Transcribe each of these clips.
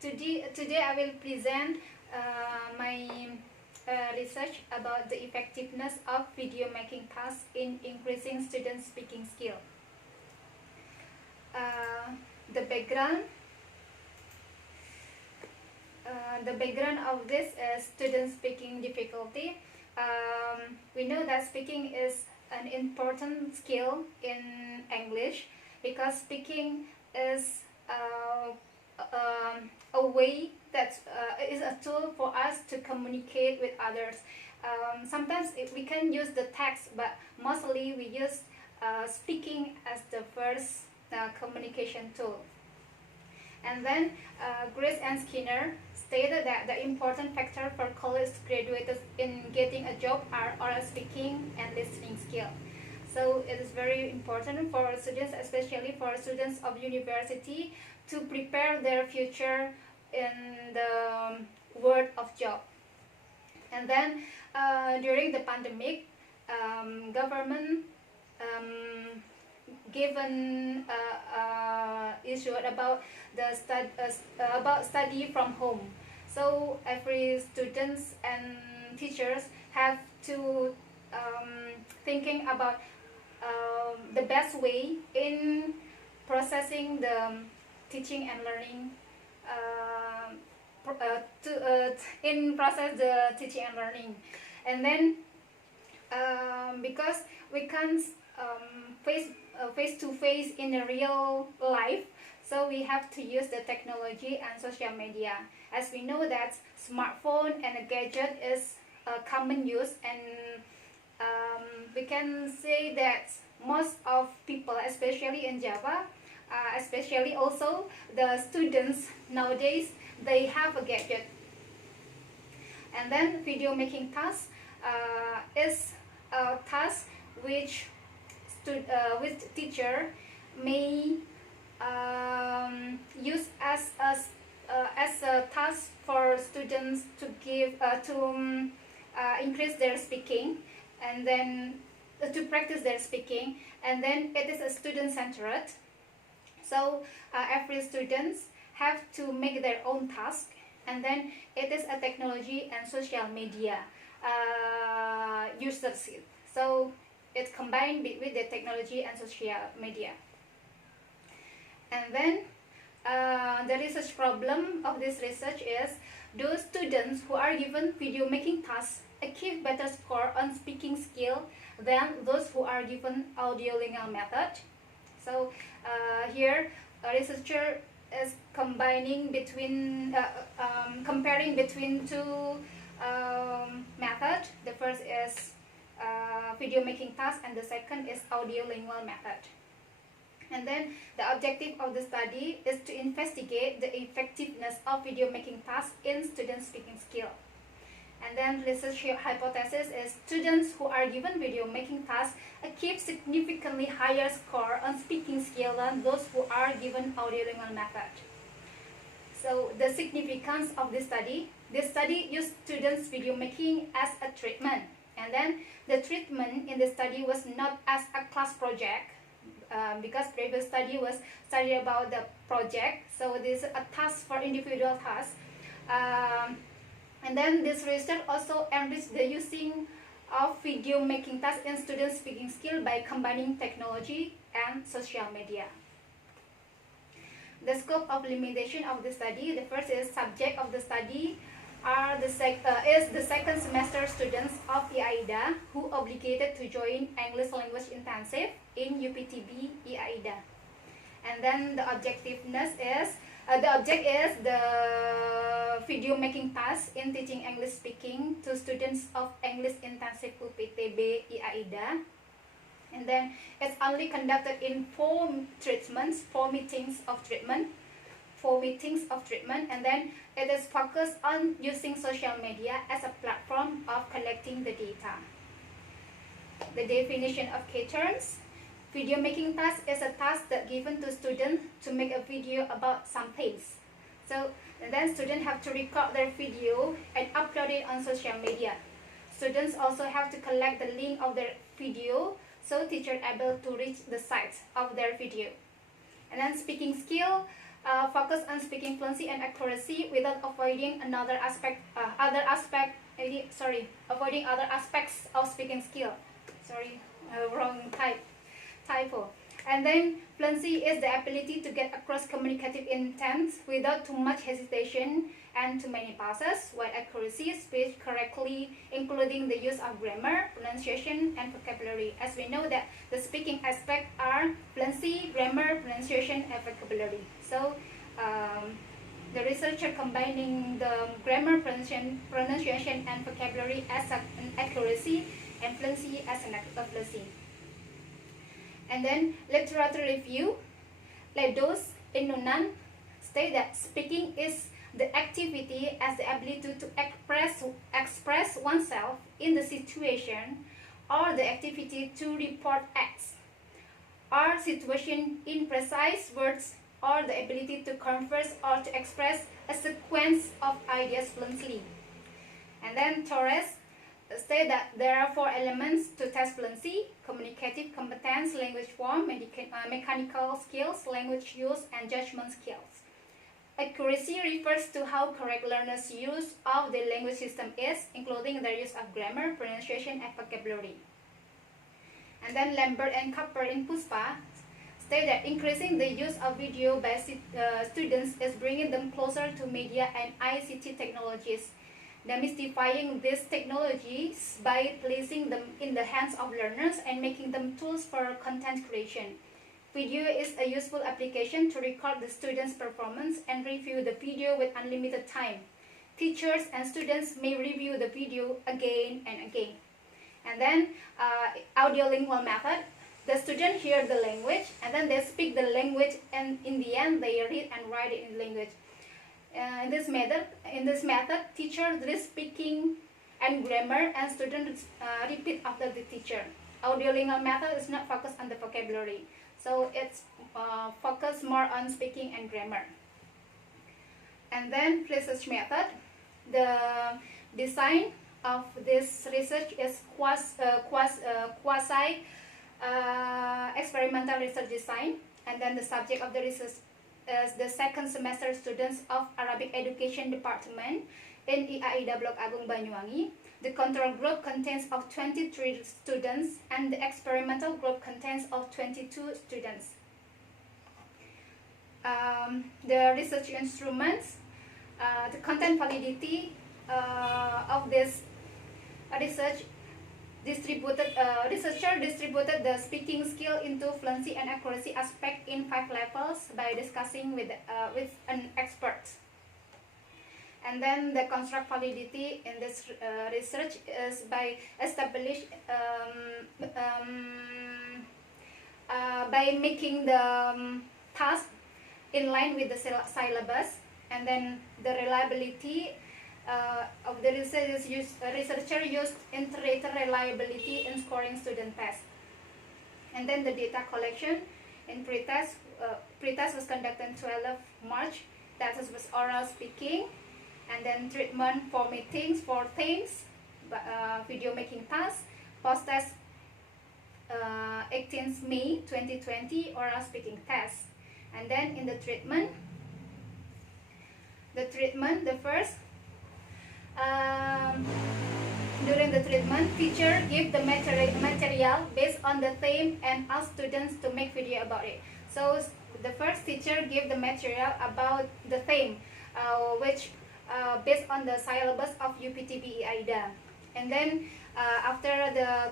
Today I will present my research about the effectiveness of video making tasks in increasing student speaking skill. The background of this is student speaking difficulty. We know that speaking is an important skill in English because speaking is a way that is a tool for us to communicate with others. Sometimes we can use the text, but mostly we use speaking as the first communication tool. And then Grace and Skinner stated that the important factor for college graduates in getting a job are oral speaking and listening skill. So it is very important for students, especially for students of university, to prepare their future in the world of job. And then during the pandemic, government given issue about the study from home. So every students and teachers have to thinking about the best way in processing the teaching and learning in process the teaching and learning. And then because we can't face to face in a real life, so we have to use the technology and social media. As we know that smartphone and a gadget is a common use, and we can say that most of people, especially in Java, especially also the students nowadays, they have a gadget. And then video making task is a task which teacher may use as a task for students to give increase their speaking, and then to practice their speaking, and then it is a student centered. So every students have to make their own task, and then it is a technology and social media users. So it's combined with the technology and social media. And then the research problem of this research is those students who are given video making tasks achieve better score on speaking skill than those who are given audiolingual method. So here a researcher is comparing between two methods. The first is video making task, and the second is audiolingual method. And then the objective of the study is to investigate the effectiveness of video making tasks in student speaking skill. And then research hypothesis is students who are given video making tasks achieve significantly higher score on speaking skill than those who are given audiolingual method. So the significance of this study used students video making as a treatment. And then the treatment in the study was not as a class project, because previous study was study about the project. So this is a task for individual tasks. And then this research also enriched the using of video making tasks in student speaking skill by combining technology and social media. The scope of limitation of the study: the first is subject of the study are the second semester students of IAIDA who obligated to join English language intensive in UPTB IAIDA. And then the objectiveness is the object is the video making task in teaching English speaking to students of English intensive UPTB IAIDA. And then it's only conducted in four meetings of treatment, and then it is focused on using social media as a platform of collecting the data. The definition of key terms: video making task is a task that given to students to make a video about some things. So and then students have to record their video and upload it on social media. Students also have to collect the link of their video, so teachers able to reach the sites of their video. And then speaking skill, focus on speaking fluency and accuracy without avoiding avoiding other aspects of speaking skill. Wrong typo. And then fluency is the ability to get across communicative intent without too much hesitation and too many pauses, while accuracy is speech correctly, including the use of grammar, pronunciation, and vocabulary. As we know that the speaking aspect are fluency, grammar, pronunciation, and vocabulary. So the researcher combining the grammar, pronunciation, and vocabulary as an accuracy, and fluency as an accuracy. And then literature review. Ledos in Nunnan state that speaking is the activity as the ability to express oneself in the situation, or the activity to report acts or situation in precise words, or the ability to converse or to express a sequence of ideas fluently. And then Torres state that there are 4 elements to test fluency: communicative competence, language form, mechanical skills, language use, and judgment skills. Accuracy refers to how correct learners' use of the language system is, including their use of grammar, pronunciation, and vocabulary. And then Lambert and Cooper in Puspa state that increasing the use of video by students is bringing them closer to media and ICT technologies, demystifying these technologies by placing them in the hands of learners and making them tools for content creation. Video is a useful application to record the students' performance and review the video with unlimited time. Teachers and students may review the video again and again. And then audiolingual method. The student hears the language and then they speak the language, and in the end they read and write it in language. In this method, teacher is speaking and grammar, and students repeat after the teacher. Audiolingual method is not focused on the vocabulary, so it's focused more on speaking and grammar. And then research method. The design of this research is quasi experimental research design, and then the subject of the research is the second semester students of Arabic Education Department in IAIDA Blok Agung Banyuwangi. The control group contains of 23 students and the experimental group contains of 22 students. The research instruments, the content validity of this research researcher distributed the speaking skill into fluency and accuracy aspect in 5 levels by discussing with an expert. And then the construct validity in this research is by by making the task in line with the syllabus. And then the reliability of the researcher used iterator reliability in scoring student tests. And then the data collection in pretest was conducted on 12th March. That was oral speaking. And then treatment for meetings, 4 things, video making task, post test 18th May 2020, oral speaking test. And then in the treatment, the first, during the treatment, teacher give the material based on the theme and ask students to make video about it. So the first teacher give the material about the theme, which based on the syllabus of UPTB IAIDA. And then after the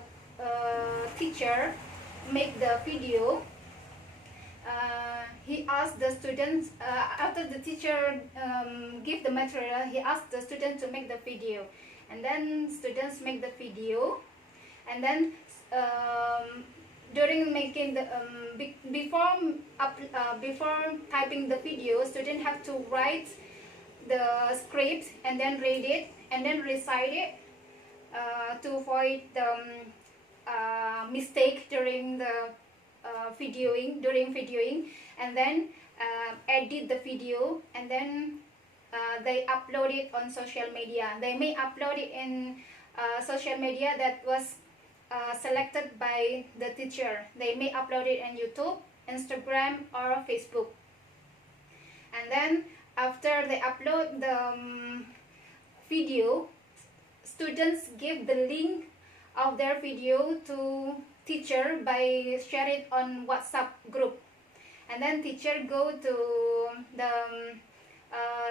teacher make the video, he asked the students, after the teacher give the material, he asked the students to make the video. And then students make the video. And then during making the, before typing the video, students have to write the script and then read it and then recite it to avoid the mistake during the videoing, and then edit the video, and then they upload it on social media. They may upload it in social media that was selected by the teacher. They may upload it on YouTube, Instagram, or Facebook. And then after they upload the video, students give the link of their video to teacher by share it on WhatsApp group. And then teacher go to the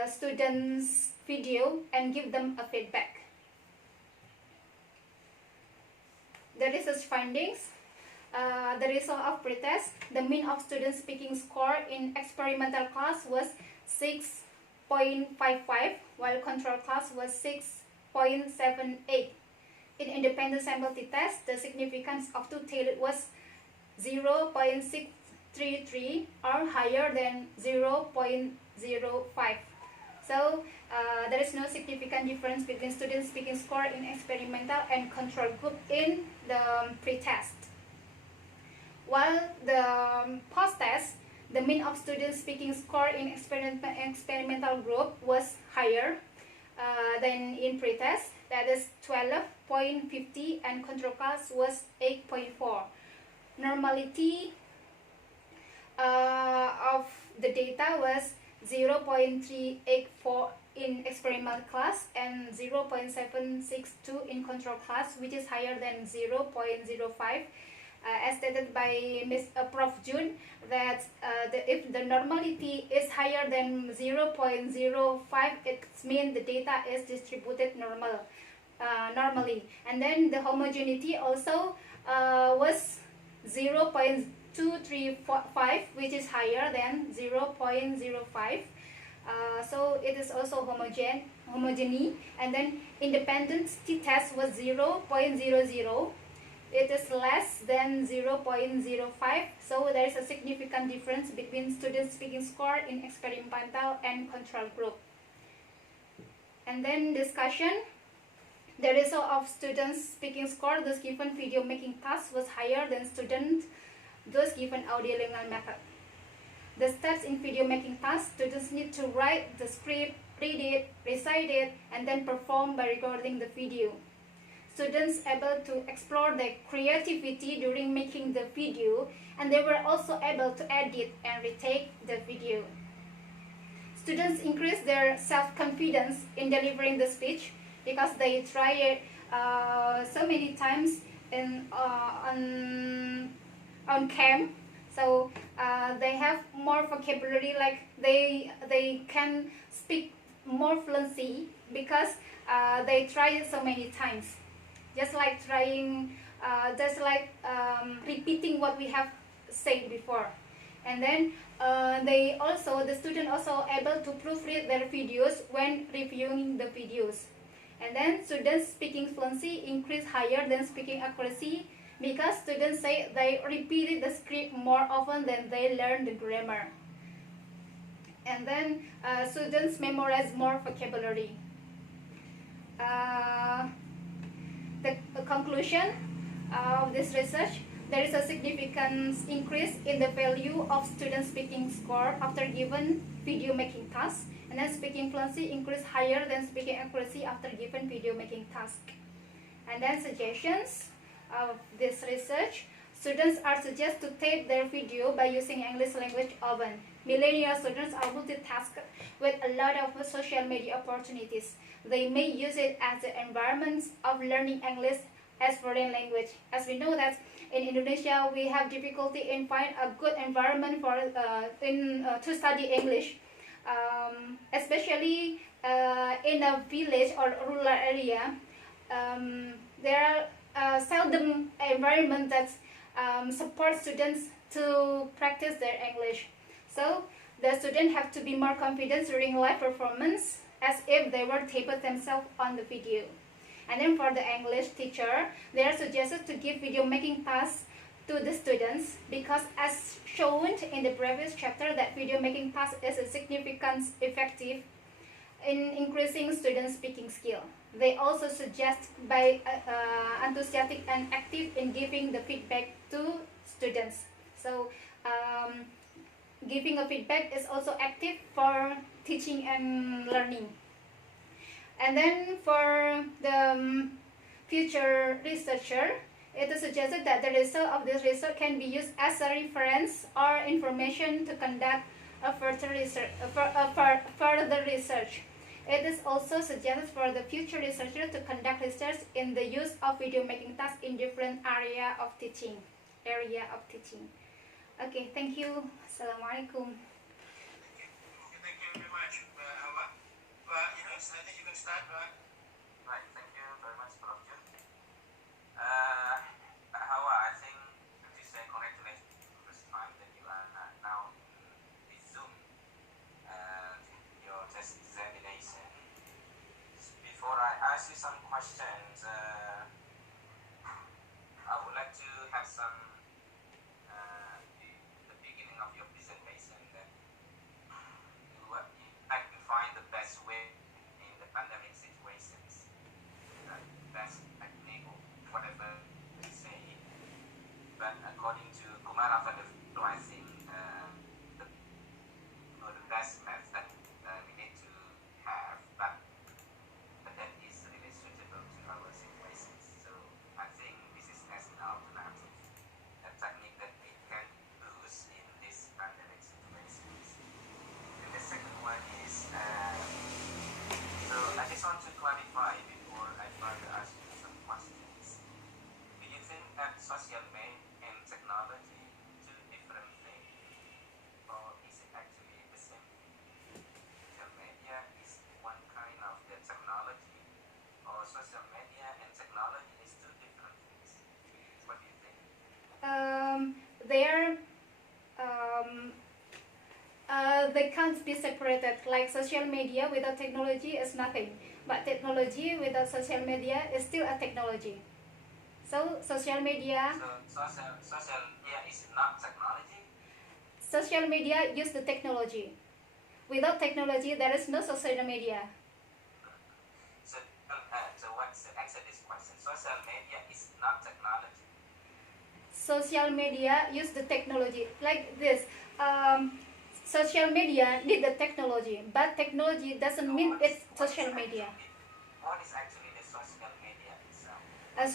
students video and give them a feedback. The research findings. The result of pretest, the mean of student speaking score in experimental class was 6.55, while control class was 6.78. In independent sample t-test, the significance of two-tailed was 0.633 or higher than 0.05. So there is no significant difference between student speaking score in experimental and control group in the pre-test. While the post-test, the mean of student speaking score in experimental group was higher than in pre-test, that is 12.50, and control class was 8.4. Normality of the data was 0.384 in experimental class and 0.762 in control class, which is higher than 0.05. As stated by Prof. June, that if the normality is higher than 0.05, it means the data is distributed normally. And then the homogeneity also was 0.235, which is higher than 0.05. So it is also homogeny. And then independent t-test was 0.00. It is less than 0.05, so there is a significant difference between student speaking score in experimental and control group. And then discussion. The result of students speaking score, those given video making task, was higher than those given audiolingual method. The steps in video making task: students need to write the script, read it, recite it, and then perform by recording the video. Students able to explore their creativity during making the video, and they were also able to edit and retake the video. Students increase their self-confidence in delivering the speech because they try it so many times on cam. So they have more vocabulary, like they can speak more fluency because they try it so many times. Just like repeating what we have said before. And then the student also able to proofread their videos when reviewing the videos. And then students speaking fluency increase higher than speaking accuracy because students say they repeated the script more often than they learned the grammar. And then students memorize more vocabulary. The conclusion of this research: there is a significant increase in the value of student speaking score after given video making task, and then speaking fluency increase higher than speaking accuracy after given video making task. And then suggestions of this research: students are suggested to tape their video by using English language oven. Millennial students are multitasked with a lot of social media opportunities. They may use it as the environment of learning English as foreign language. As we know that in Indonesia we have difficulty in find a good environment for to study English, especially in a village or rural area. There are seldom environment that support students to practice their English. So the students have to be more confident during live performance as if they were taped themselves on the video. And then for the English teacher, they are suggested to give video making tasks to the students because, as shown in the previous chapter, that video making task is a significant effective in increasing student speaking skill. They also suggest by enthusiastic and active in giving the feedback to students. So giving a feedback is also active for teaching and learning. And then for the future researcher, it is suggested that the result of this research can be used as a reference or information to conduct further research. It is also suggested for the future researcher to conduct research in the use of video making tasks in different area of teaching. Okay, thank you. Assalamualaikum. Thank you very much, Hawa. Yunus, I think you can start. Right, thank you very much, Prof. Jun. Hawa, I think to say congratulations first time that you are now in Zoom and your test examination. Before I ask you some questions, I would like to have some the beginning of your presentation that you like to find the best way in the pandemic situations, the best technique or whatever they say. But according to Kumara Vandervelde, I think the best method we need to have, but that is really suitable to our situations. So I think this is as an alternative, a technique that we can use in this pandemic situations. And the second one is, so I just want to clarify before I further ask you some questions. Do you think that social media and technology two different things, or is it actually the same thing? Social media is one kind of the technology, or social media and technology is two different things. What do you think? They can't be separated. Like social media without technology is nothing, but technology without social media is still a technology. So social media. So social media is not technology. Social media use the technology. Without technology, there is no social media. So what's the answer to this question? Social media is not technology. Social media use the technology like this. Social media need the technology, but technology doesn't mean it's social media. What is actually the social media itself?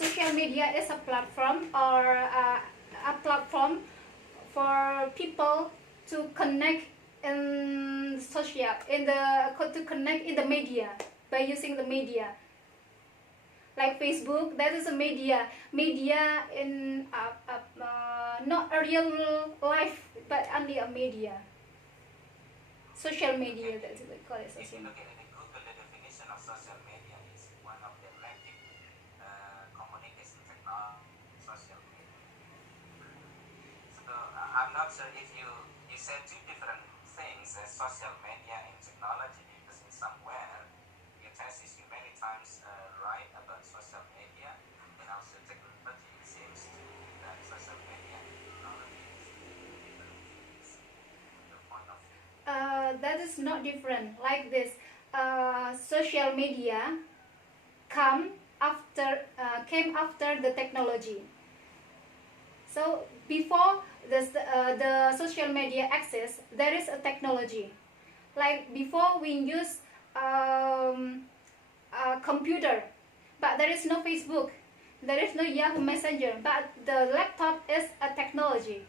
Social media is a platform or a platform for people to connect in to connect in the media by using the media. Like Facebook, that is a media in not a real life, but only a media. Social media, that's what we call it. If Social you media. look at the Google, the definition of social media is one of the elective communication technology, social media. So I'm not sure if you said two different things, social media and technology, because in somewhere your thesis you many times write about social media and also technology. It seems to me that social media and technology is two different things from the point of view. That is not different. Like this, social media came after the technology. So before the social media access, there is a technology. Like before we use a computer, but there is no Facebook, there is no Yahoo Messenger, but the laptop is a technology.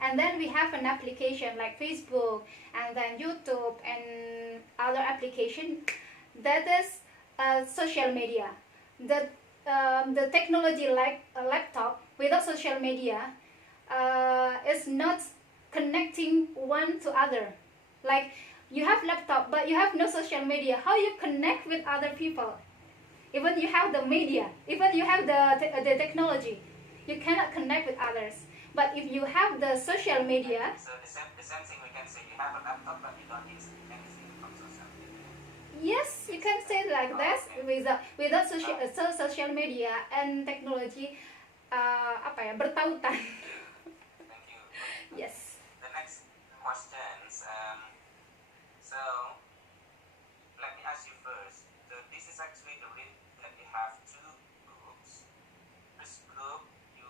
And then we have an application like Facebook and then YouTube and other application that is social media. The technology like a laptop without social media is not connecting one to other. Like you have laptop but you have no social media. How you connect with other people? Even you have the media, even you have the technology, you cannot connect with others. But if you have the social media, so the same thing we can say, you have a laptop but you don't use anything from social media. yes, you can say like that. Without social media and technology, bertautan. Thank you. Yes. The next questions. So let me ask you first. So this is actually the reason that you have two groups. First group, you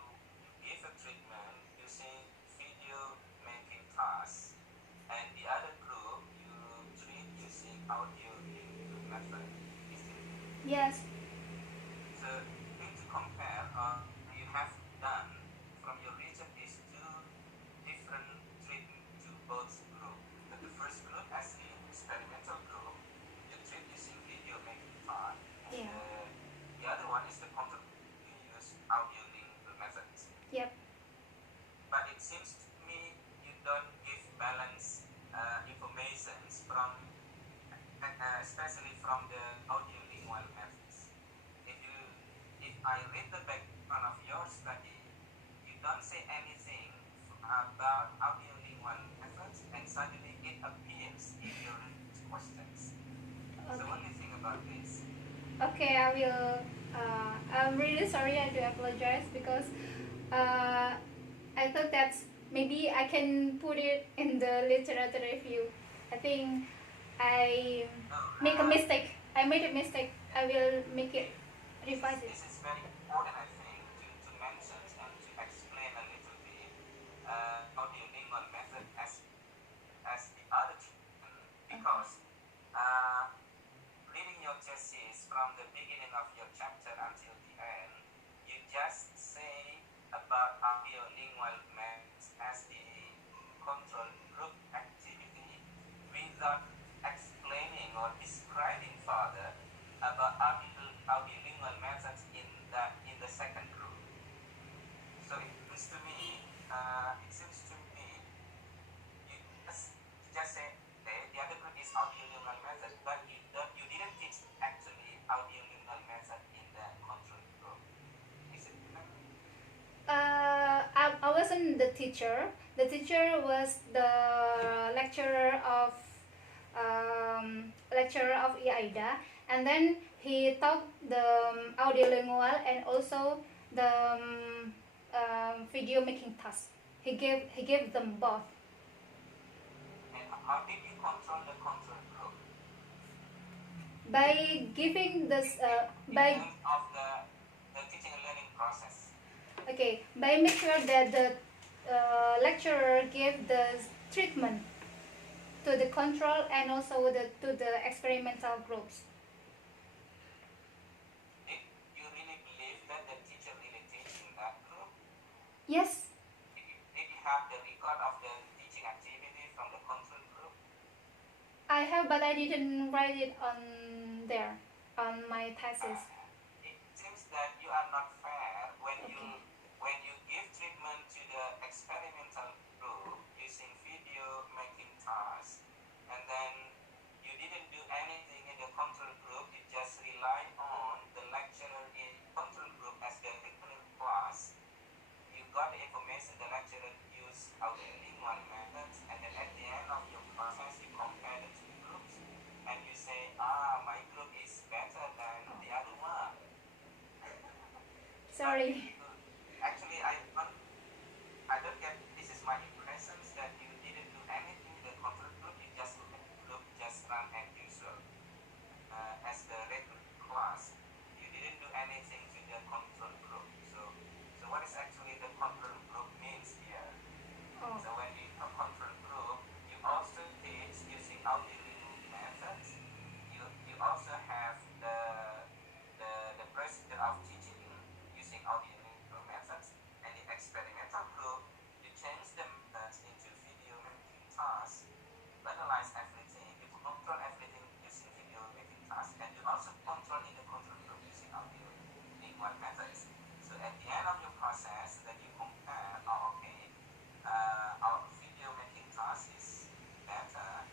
give a treatment using video making tasks, and the other group you treat using audio input method. Is it? Yes. So need to compare, you have done from your research is two different treatment to both group. especially from the audiolingual methods. If I read the background of your study, you don't say anything about audiolingual methods, and suddenly it appears in your questions. So what do you think about this? Okay, I will. I'm really sorry. I do apologize because I thought that maybe I can put it in the literature review. I think I No, make a mistake. I made a mistake. I will make it revise it. this is very important, I think, to mention and to explain a little bit audiolingual method as the other treatment, because reading your thesis from the beginning of your chapter until the end, you just say about audiolingual methods as the control group activity without explaining or describing further about audiolingual methods in the second group. So it seems to me, you just say, okay, the other group is audiolingual method, but you didn't teach actually audiolingual method in the control group. Is it correct? I wasn't the teacher. The teacher was the lecturer of EIDA, and then he taught the audiolingual and also the video making task. He gave them both. And how did you control the control group? By giving this In terms of the teaching and learning process. by make sure that the lecturer give the treatment to the control and also to the experimental groups. Did you really believe that the teacher really teach in that group? Yes, Did you have the record of the teaching activity from the control group? I have, but I didn't write it on there on my thesis. It seems that you are not fair when Okay. you give treatment to the experimental group using video making tasks, and then you didn't do anything in the control group. You just rely on the lecturer in control group as the regular class. You got the information the lecturer used audiolingual methods, and then at the end of your process you compare the two groups and you say, my group is better than the other one. Sorry. Actually, I don't get, this is my impression that you didn't do anything in the control group. You just look at the group, just run as usual as the regular class. You didn't do anything to the control group. So what is actually the control group means here? Oh. So when you have control group, you also teach using audiolingual methods. You also have the procedure of teaching using audiolingual methods, and the experimental group, you change the methods into video making tasks, analyze everything, you control everything using video making tasks, and you also control in the control group using audiolingual methods. So at the end of your process, then you compare, our video making task is better,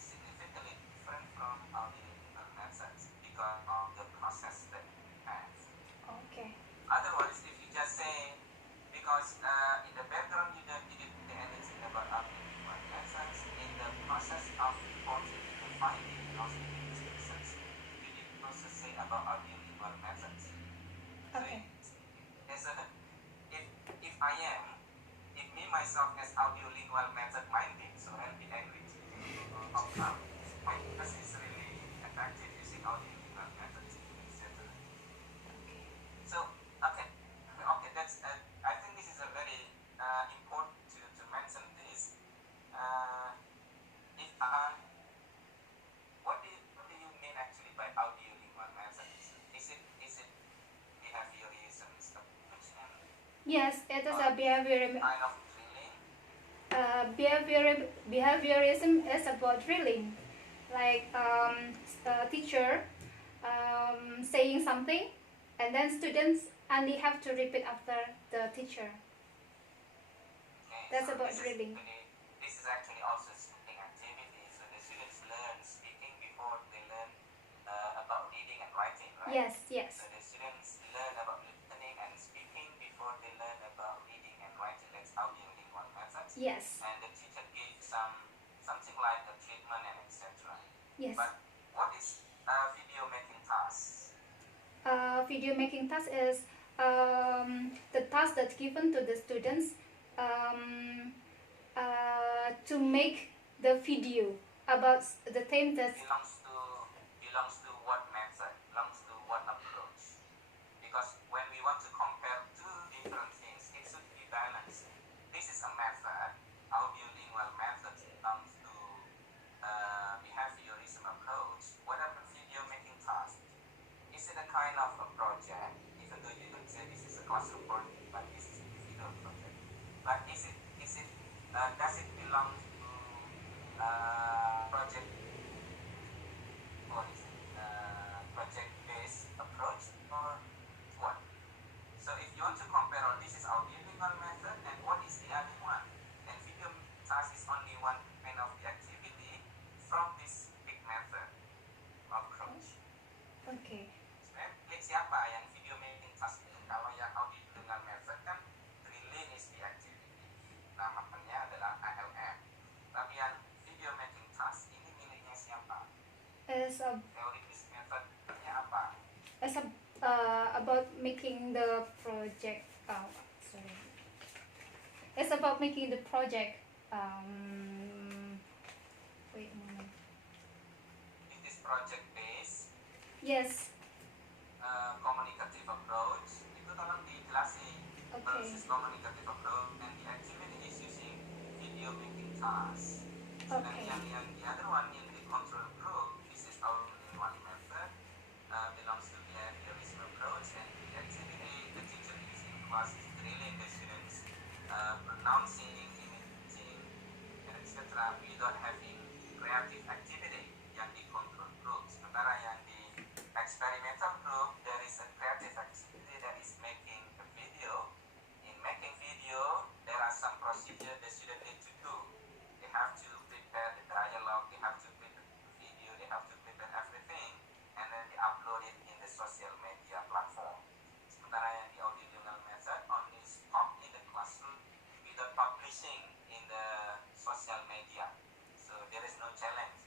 significantly different from audiolingual methods because of the process that you have. Okay. Otherwise, if you just say, because in the background you didn't say anything about audiolingual methods, in the process of reporting the finding and also the descriptions, you didn't also say about audiolingual methods. Okay. So if me myself as audiolingual method minded, so I'll be angry to outcome. My class is really effective using audiolingual methods, etc. Okay. So, okay, that's, I think this is a very important to mention this. What do you mean actually by audiolingual methods? Is it behaviorism approach and Yes, it is a behaviorism. kind of drilling? Behaviorism is about drilling, like a teacher saying something, and then students only have to repeat after the teacher. Okay, That's so about drilling. this is actually also speaking activity. So the students learn speaking before Yes. And the teacher gives something like a treatment and etc. Yes. But what is video making task? Video making task is the task that's given to the students to make the video about the theme that Belongs to what method? Belongs to what approach? Because when we want to compare two different things, it should be balanced. This is a method. Audiolingual method belongs to behaviorism approach. What about video making task? Is it a kind of a project? Even though you don't say this is a classroom project, but this is a individual project. But does it belong to project, or is it project-based approach, or what? So if you want to compare, this is audiolingual method, and what is the other one? And video task is only one kind of the activity from this big method approach. okay. Klik siapa yang video making task itu? Kalau yang audiolingual method kan relay is the activity, namanya adalah ALM. Tapi yang video making task ini miliknya siapa? Teoritis metodenya apa? About making the project. Sorry. It's about making the project. Wait a moment. It is project based. Yes. Communicative approach. Itu tolong dijelasin. Okay. Versus communicative approach, and the activity is using video making task. Okay. And yang the other one in the control group, this is our one method, belongs to the behaviorism approach, and the activity the teacher is in class is drilling the students, pronouncing, imaging, etc. without having creative activity yang di control group. Sementara yang di experimental group, there is a creative activity that is making a video. In making video, there are some procedure the student need to do. They have to prepare the dialogue, they have to prepare the video, they have to prepare everything, and then they upload it in the social media platform. Sementara yang di audiolingual method only stop in the classroom without publishing in the social media. So there is no challenge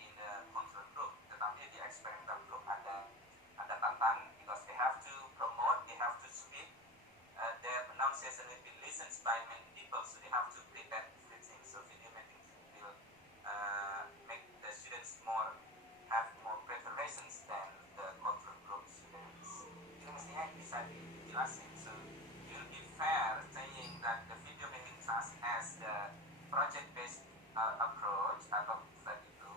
in the control group. Tetapi di experimental group ada tantangan, because they have to promote, they have to speak. Their pronunciation will be listened by many people, so they have to prepare everything. So video making will make the students have more preparations than the control group students. Itu mestinya bisa dijelasin. So it will be fair saying that the video making task as the project-based approach atau method itu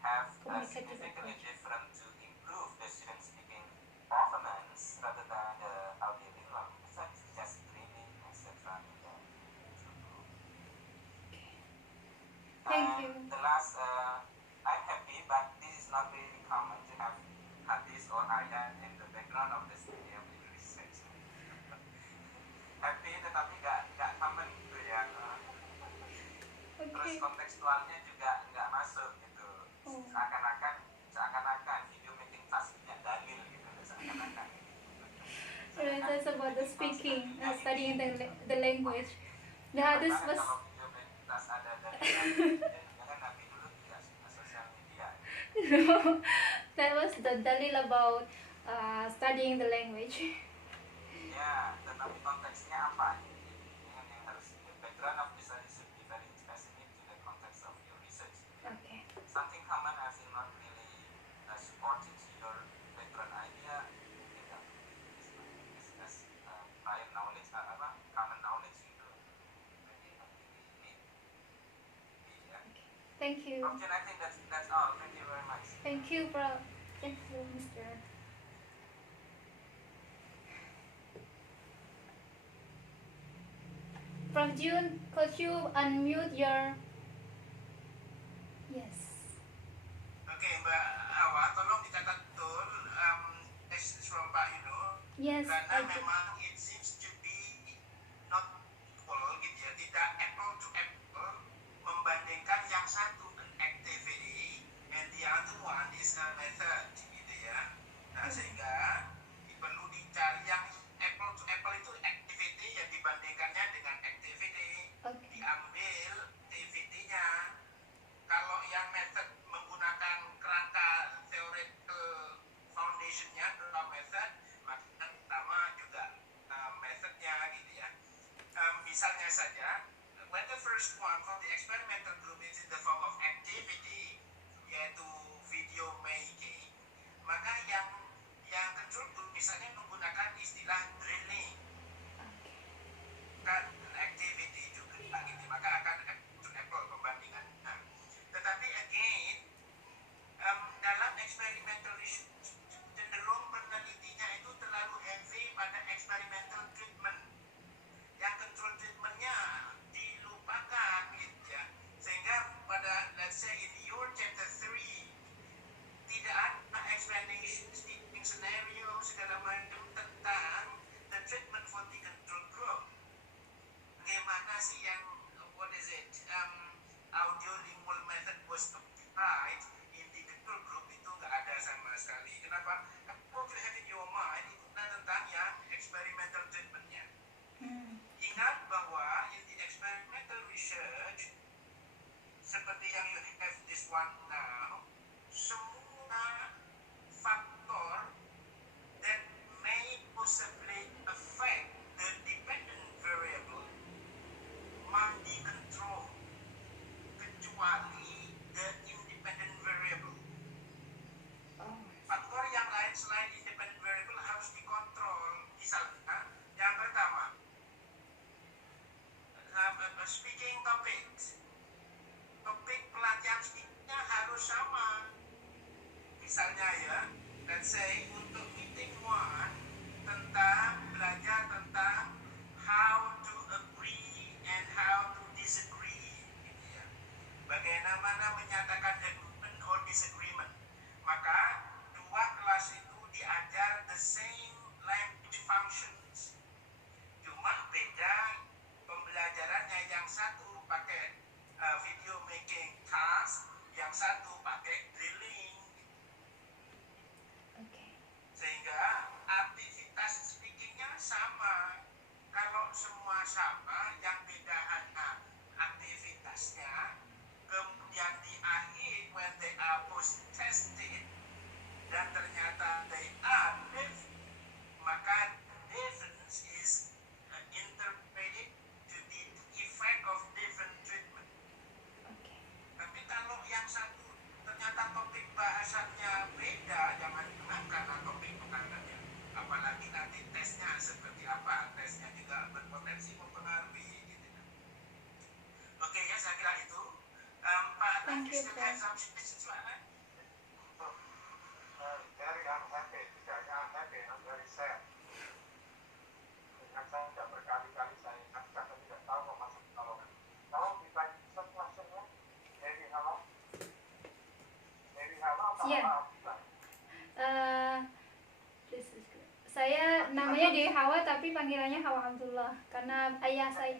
have significantly different to improve the student speaking performance rather than the audiolingual method, just reading, etc. Thank you. The last, I'm happy, but this is not really common to have hadis or ayat in the background of the study of research. Happy tetapi nggak common gitu ya. Terus Okay. kontekstualnya juga nggak masuk gitu. Oh. Seakan-akan video making tasknya dalil gitu, seakan-akan. That's about the speaking and studying the language. This was Kalau video making task ada dalil, jangan nanti dulu tidak sosial media. that was the dalil about studying the language. Ya, tetapi konteksnya apa? Yang harus the background of the study should be very specific to the context of your research. Okay. Something common I think not really supporting to your background idea, as prior knowledge, common knowledge itu maybe not really need. Yeah. Thank you. Okay, I think that's all. Thank you very much. Thank you, bro. Thank you, Mr. From June, could you unmute your? Yes. Oke, Mbak Awa, tolong dicatat betul tesis from Pak Yuno. Yes. Karena I memang it seems to be not equal gitu ya, tidak apple to apple membandingkan yang satu an activity and the other one is a method gitu ya. Nah, sehingga perlu dicari yang apple to apple itu activity yang dibandingkannya dengan activity. Okay. The Ya. Saya namanya Dewi Hawa tapi panggilannya Hawa Abdullah karena ayah saya.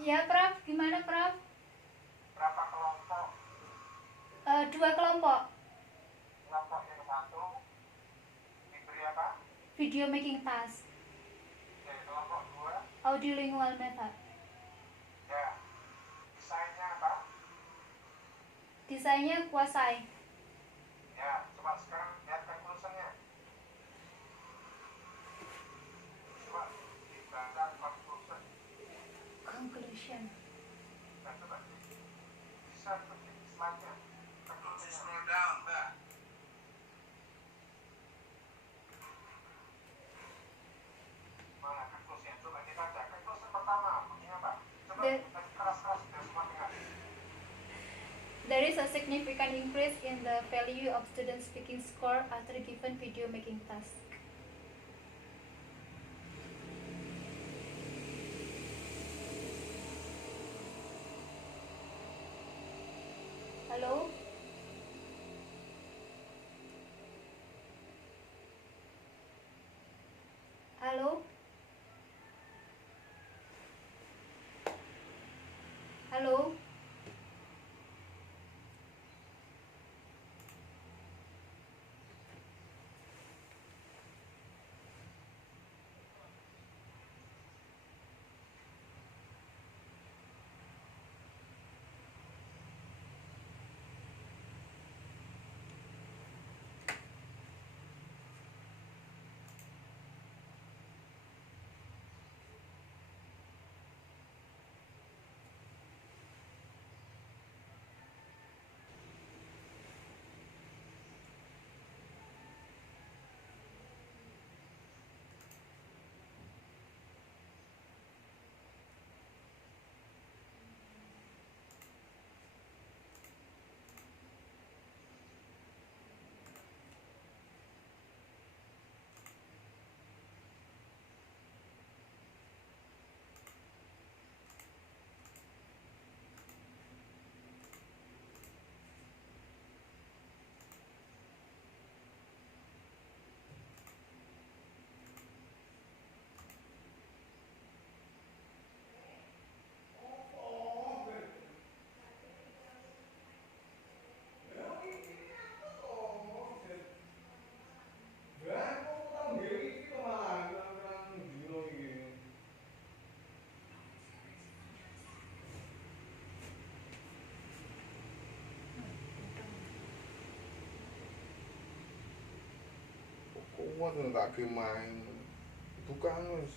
Ya, Prof. Gimana, Prof? Berapa kelompok? 2 kelompok. Kelompok yang satu diberi apa? Video making task. Oke, kelompok dua. Audiolingual method. Ya. Desainnya apa? Desainnya kuasai. Ya, coba sekarang lihat conclusionnya. Coba dibaca conclusion. Conclusion. Nah, coba bisa klik slide-nya. Scroll down, Mbak. Mana conclusion? Coba kita baca. Conclusion pertama bunyinya apa? Coba keras-keras biar semua dengar. There is a significant increase in the value of student speaking score after given video making task. Halo? Halo? Halo? Kuat tak main tukang wis